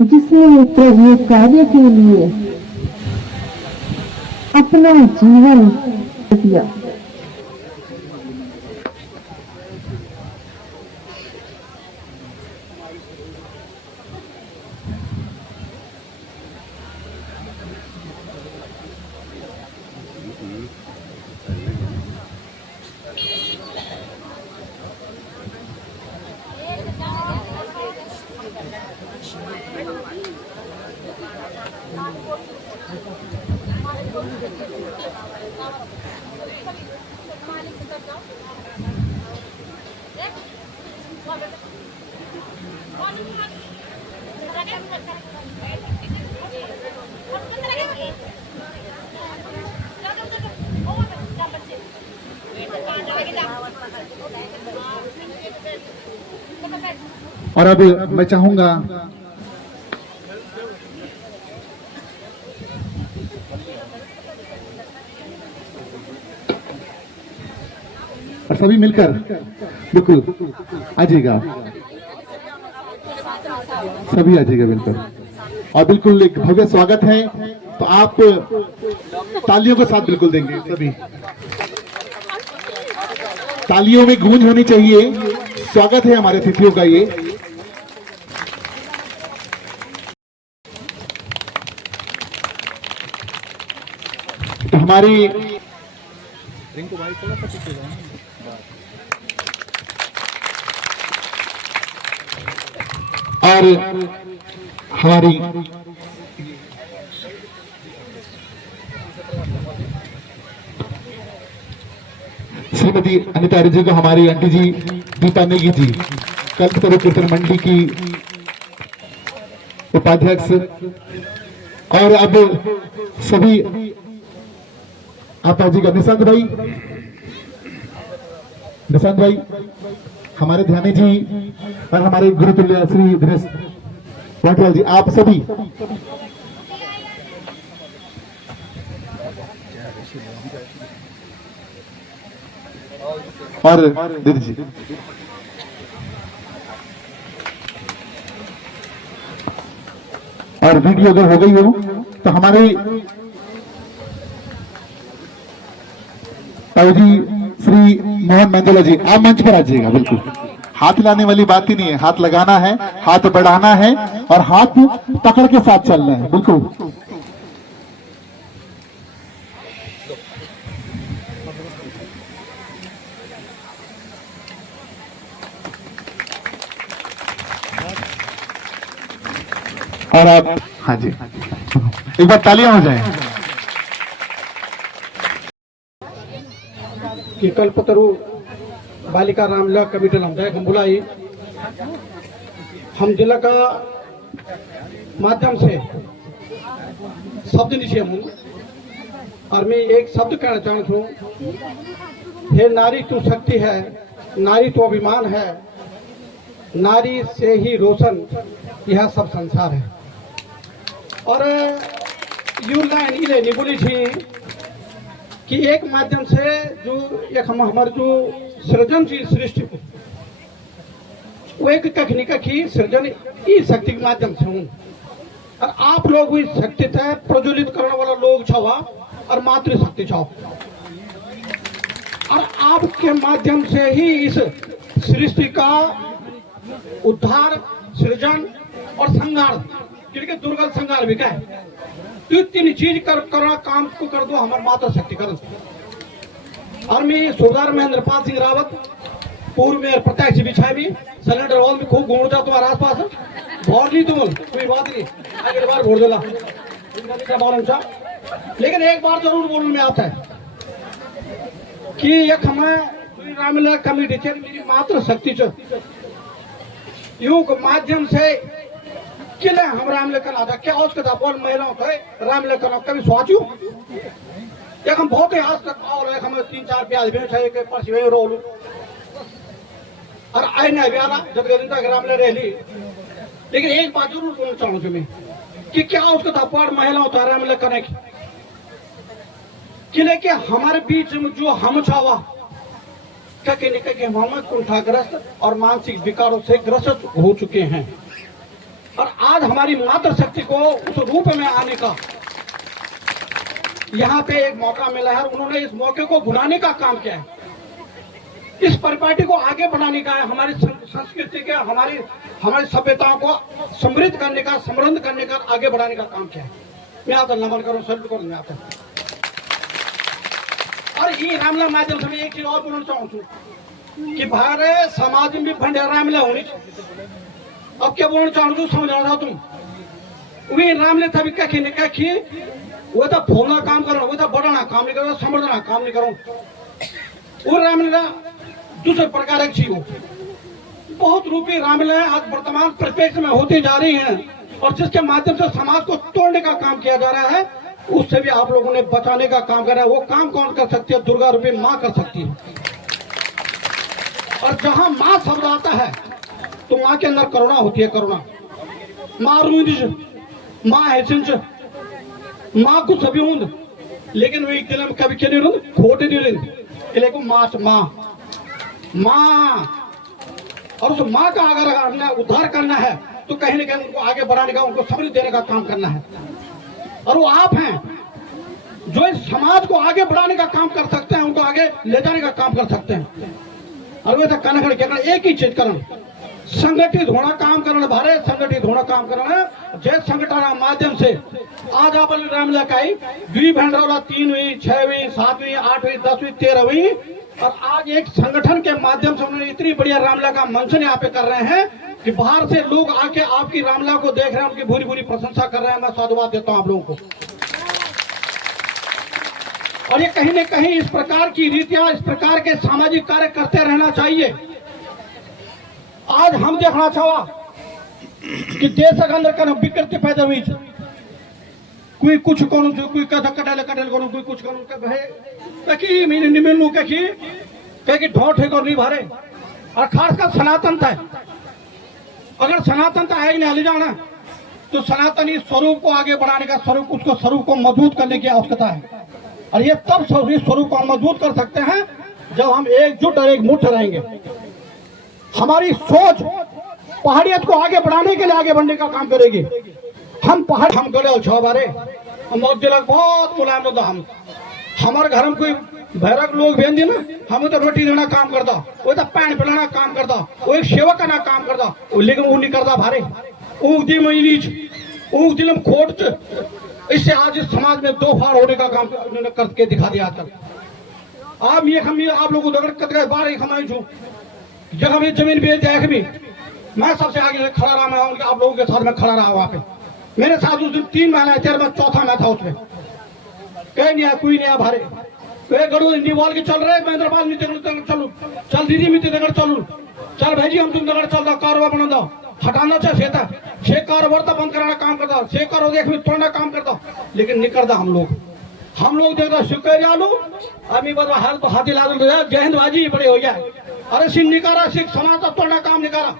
जिसने प्रभु कार्य के लिए अपना जीवन दिया। और अब मैं चाहूंगा और सभी मिलकर बिल्कुल आ जाइएगा, सभी आ जाइएगा बिल्कुल। और बिल्कुल एक भव्य स्वागत है, तो आप तालियों के साथ बिल्कुल देंगे, सभी तालियों में गूंज होनी चाहिए। स्वागत है हमारे अतिथियों का ये। तो हमारी और हमारी श्रीमती अनिता जी को, हमारी आंटी जी दीपा नेगी जी, कल्पतरु कीर्तन मंडली की उपाध्यक्ष। और अब सभी आप आ जाइएगा। निशांत भाई, हमारे ध्यानी जी और हमारे गुरुतुल्य श्री दिनेश वाटियाल जी, आप सभी और दीदी जी। और वीडियो अगर हो गई हो तो हमारे ताऊ जी श्री मोहन मंजुला जी, आप मंच पर आ जाइएगा। बिल्कुल हाथ लाने वाली बात ही नहीं है, हाथ लगाना है, हाथ बढ़ाना है और हाथ पकड़ के साथ चलना है। बिल्कुल और आप, हाँ जी, एक बार तालियां हो जाए। कि कल्पतरु बालिका रामलीला कमेटी लमदाय बुलाई हम जिला का माध्यम से शब्द निश्चय हूँ और मैं एक शब्द कहना चाहता हूँ। हे नारी तू शक्ति है, नारी तो अभिमान है, नारी से ही रोशन यह सब संसार है। और यू लाइन इले नहीं बोली थी कि एक माध्यम से जो एक हम हमारे जो सृजनशील सृष्टि को वो एक कखनी कखी सृजन इस शक्ति के माध्यम से हूँ। और आप लोग भी शक्ति है प्रज्वलित करने वाला लोग छवा और मातृशक्ति छाओ, और आपके माध्यम से ही इस सृष्टि का उद्धार, सृजन और संहार, क्योंकि दुर्गल संहार भी क्या है, तो तीन चीज करना काम को कर दो हमारे माता शक्ति कर। और मैं सरदार महेंद्र पाल सिंह रावत, पूर्व में प्रत्यक्ष बिछाई भी सिलेंडर वॉल में खूब घूम जाओ तुम्हारे आसपास भोर नहीं, तुम कोई बात नहीं, अगली बार भोर देला। लेकिन एक बार जरूर बोलने में आता है कि एक हमें रामलीला कमेटी मात्र शक्ति योग माध्यम से किले हम रामलीला करना था क्या उसके बोल महिलाओं थे रामलीला करना कभी सोचू एक हम बहुत ही आज तक और एक हमें 3-4 प्याज भी चाहिए कि परसी में रोलू और आई नहीं ब्याला जब दिन तक रामलीला रह ली। लेकिन एक बात जरूर बोलना चाहूँ मैं कि क्या उसका था पर महिलाओं था रामलीला करने की किले के हमारे बीच में जो हम छावा के हम कुंठाग्रस्त और मानसिक विकारों से ग्रसित हो चुके हैं। और आज आज हमारी मातृशक्ति को उस रूप में आने का यहाँ पे एक मौका मिला है। उन्होंने इस मौके को भुलाने का काम किया है, इस परिपाटी को आगे बढ़ाने का है, हमारी संस्कृति के हमारी सभ्यताओं को समृद्ध करने का, समृद्ध करने का, आगे बढ़ाने का काम किया है। मैं आता नमन करूँ, सल्यूट करूँ, मैं आता। और ये रामला माध्यम से मैं एक चीज और बोलना चाहूँ कि भारत समाज में भी भंडे रामला होनी चाहिए। अब क्या बोलना चाहूँ समझ रहा था तुम वे रामले तभी कखी ने कखी वो तो फोना काम करो, वो तो बढ़ाना काम नहीं करो, समझना काम नहीं करो। वो रामलीला दूसरे प्रकार की चीज हो, बहुत रूपी रामलीला आज वर्तमान परिप्रेक्ष्य में होती जा रही है और जिसके माध्यम से समाज को तोड़ने का काम किया जा रहा है, उससे भी आप लोगों ने बचाने का काम करा है। वो काम कौन कर सकती है? दुर्गा रूपी माँ कर सकती है। और जहां माँ शब्द आता है तो माँ के अंदर करुणा होती है, करुणा। माँ रूंज, माँ हैसिंच, माँ को सभी हूं, लेकिन वो एक दिल में कभी क्या नहीं हूं, खोटे नहीं लेकिन लेकिन माँ और उस माँ का अगर उद्धार करना है तो कहीं ना कहीं उनको आगे बढ़ाने का, उनको समृद्धि देने का काम करना है। और वो आप हैं जो इस समाज को आगे बढ़ाने का काम कर सकते हैं, उनको आगे ले जाने का काम कर सकते हैं। और वे तो कनखड़ क्या एक ही चीज करना, संगठित होना काम करना, भारत संगठित होना काम करना। जय संगठन माध्यम से आज आप रामलीला का ही 2 भंडारा 3 हुई, 6 हुई, 7 हुई, 8 हुई, 10 हुई, 13 हुई। और आज एक संगठन के माध्यम से उन्होंने इतनी बढ़िया रामलीला का मंचन यहाँ पे कर रहे हैं कि बाहर से लोग आके आपकी रामलीला को देख रहे हैं, उनकी भूरी भूरी प्रशंसा कर रहे हैं। मैं साधुवाद देता हूँ आप लोगों को। और ये कहीं न कहीं इस प्रकार की रीतियां, इस प्रकार के सामाजिक कार्य करते रहना चाहिए। आज हम देखना चाहा कि देश के अंदर का विकृति पैदा हुई, कोई कुछ कौन, कोई कथा कटल कटल कौन, कोई कुछ कौन कहीं मैंने निमिलू कहीं ढोट है नहीं भारे। और खासकर सनातनता है, अगर सनातनता है नहीं ले जाना तो सनातनी स्वरूप को आगे बढ़ाने का, स्वरूप उसको स्वरूप को मजबूत करने की आवश्यकता है। और ये तब स्वरूप को हम मजबूत कर सकते हैं जब हम एकजुट और एकमुठ रहेंगे। हमारी सोच पहाड़ियत को आगे बढ़ाने के लिए आगे बढ़ने का काम करेगी। हम पहाड़ हम गड़े छो बारे हम बहुत मुलायम होता। हम हमारे घर में कोई भैरक लोग भेज दिए ना, हम तो रोटी देना काम करता, वो तो पैन पिलाना काम करता, वो एक सेवा करना काम करता, लेकिन वो नहीं करता भारे। वो दिल में नीच, वो दिल में खोट। इससे आज इस समाज में 2 फाड़ होने का काम उन्होंने करके दिखा दिया। आप ये हम आप लोगों को बार एक हमारी छू जब हम ये जमीन बेच देख भी, मैं सबसे आगे खड़ा रहा। मैं आप लोगों के साथ में खड़ा रहा। वहां पे मेरे साथ उस दिन 3 महीना है, 4 चौथा मैं था उसमें। कहीं नहीं आया, कोई नहीं आया भारे। गड़ू हिंदी बोल के चल रहे महेंद्रपाल नीति चलू, चल दीदी नीति दगड़ चलू, चल भाई हम तुम दगड़ चलता कारोबार बना दो, हटाना चाहिए छे कारोबार तो बंद कराना काम करता, छे कारोबार देख भी तोड़ना काम करता, लेकिन नहीं करता हम लोग देखता शुक्र जालू अभी बता हर तो हाथी लाद जय हिंद बाजी बड़े हो गया। अरे सिंह निकारा, सिख समाज का तोड़ना काम निकारा,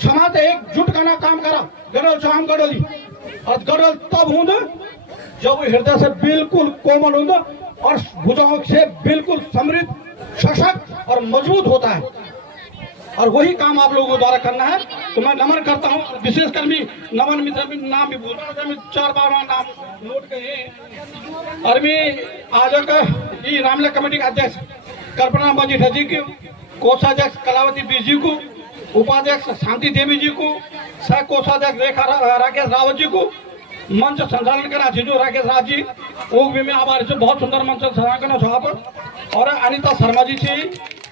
समाज एकजुट करना काम करा। गड़ल शाम गड़ली और गड़ल तब हूं जब हृदय से बिल्कुल कोमल हूं और भुजाओं से बिल्कुल समृद्ध, सशक्त और मजबूत होता है। और वही काम आप लोगों द्वारा करना है। तो मैं नमन करता हूँ, विशेषकर नमन मित्र नाम भी बोल रहा, 4 बार नाम नोट करें। और मैं आज का रामलीला कमेटी का अध्यक्ष कल्पना मजीठा जी को, कोषाध्यक्ष कलावती बी जी को, उपाध्यक्ष शांति देवी जी को, सह कोषाध्यक्ष रेखा राकेश रावत जी को, मंच संचालन करा जो राकेश राज जी वो भी मैं आभार से बहुत सुंदर मंच संचालन करना चाह पर। और अनिता शर्मा जी छी,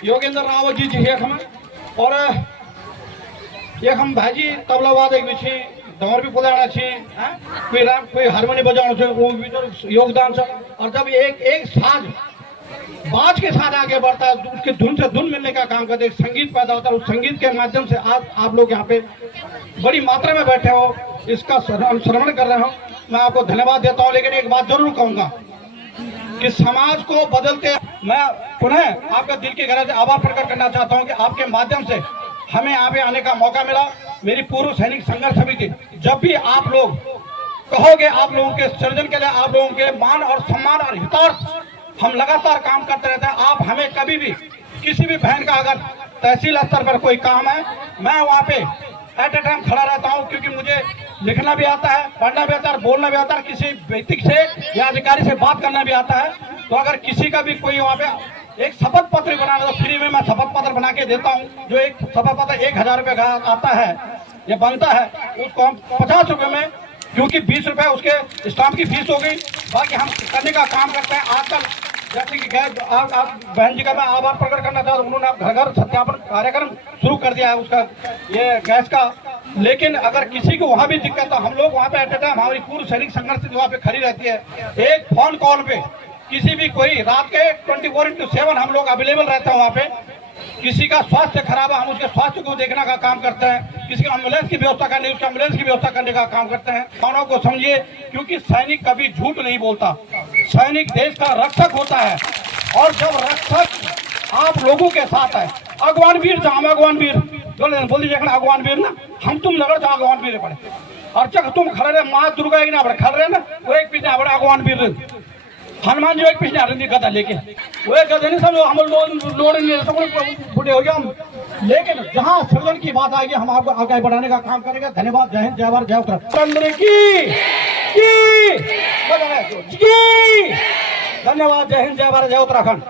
योगेंद्र रावत जी एक हम, और एक हम भाईजी तबला वादक भी छी, डमर भी बजाना छी, कोई हारमोनी बजाना छे, वो भी योगदान से। और जब एक साज बाज के साथ आगे बढ़ता है, उसके धुन से धुन मिलने का काम करते, संगीत पैदा होता है। उस संगीत के माध्यम से आज आप लोग यहाँ पे बड़ी मात्रा में बैठे हो, इसका श्रवण कर रहे हो, मैं आपको धन्यवाद देता हूँ। लेकिन एक बात जरूर कहूंगा कि समाज को बदलते मैं पुनः आपका दिल की गहराई से आभार प्रकट करना चाहता हूँ कि आपके माध्यम से हमें यहाँ पे आने का मौका मिला। मेरी पूर्व सैनिक संघर्ष समिति, जब भी आप लोग कहोगे, आप लोगों के सृजन के लिए, आप लोगों के मान और सम्मान और हितार्थ हम लगातार काम करते रहते हैं। आप हमें कभी भी किसी भी बहन का अगर तहसील स्तर पर कोई काम है, मैं वहाँ पे एट ए टाइम खड़ा रहता हूँ, क्योंकि मुझे लिखना भी आता है, पढ़ना भी आता है, बोलना भी आता है, किसी व्यक्ति से या अधिकारी से बात करना भी आता है। तो अगर किसी का भी कोई वहाँ पे एक शपथ पत्र बनाना, तो फ्री में मैं शपथ पत्र बना के देता हूँ। जो एक शपथ पत्र 1000 रुपये का आता है, ये बनता है, उसको हम 50 रुपये में, क्योंकि 20 रुपये उसके स्टाम्प की फीस हो गई, बाकी हम करने का काम करते हैं। आजकल जैसे कि गैस, आप बहन जी का मैं आभार प्रकट करना चाहता हूँ, उन्होंने घर घर सत्यापन कार्यक्रम शुरू कर दिया है उसका, ये गैस का। लेकिन अगर किसी को वहाँ भी दिक्कत, तो हम लोग वहाँ पे एट ए टाइम, हमारी पूर्व सैनिक संघर्ष वहाँ पे खड़ी रहती है। एक फोन कॉल पे किसी भी कोई रात के 24/7 हम लोग अवेलेबल रहते हैं वहाँ पे। किसी का स्वास्थ्य खराब है, हम उसके स्वास्थ्य को देखने का काम करते हैं। किसी का एम्बुलेंस की व्यवस्था करने, उसका एम्बुलेंस की व्यवस्था करने का काम करते हैं। मानव को समझिए, क्योंकि सैनिक कभी झूठ नहीं बोलता, सैनिक देश का रक्षक होता है। और जब रक्षक आप लोगों के साथ है, अगवान वीर जाम अगवान वीर बोल दीजिए अगवान वीर ना, हम तुम लड़ जाओ अगवान वीर पड़े, और जब तुम खड़े रहे माँ दुर्गा एक ना बड़े खड़े रहे ना, वो एक पीछे बड़े अगवान वीर, हनुमान जी एक पीछे आ रही गदा लेके, वो एक गदा नहीं समझो, हम लोग बूढ़े हो गए हम। लेकिन जहाँ सृजन की बात आएगी, हम आपको आगे बढ़ाने का काम करेंगे। धन्यवाद। जय हिंद, जय भारत, जय उत्तराखंड की धन्यवाद। जय हिंद, जय भारत, जय उत्तराखंड।